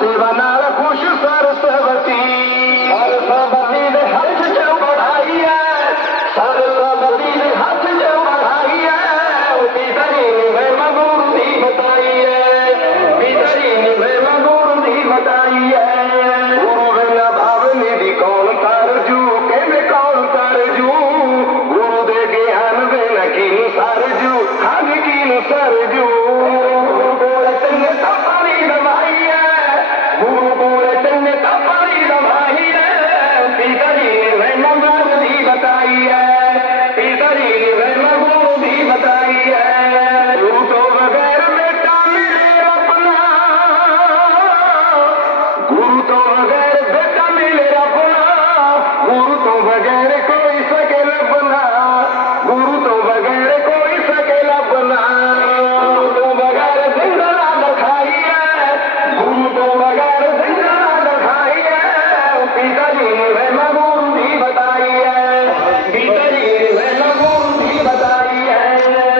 देवाना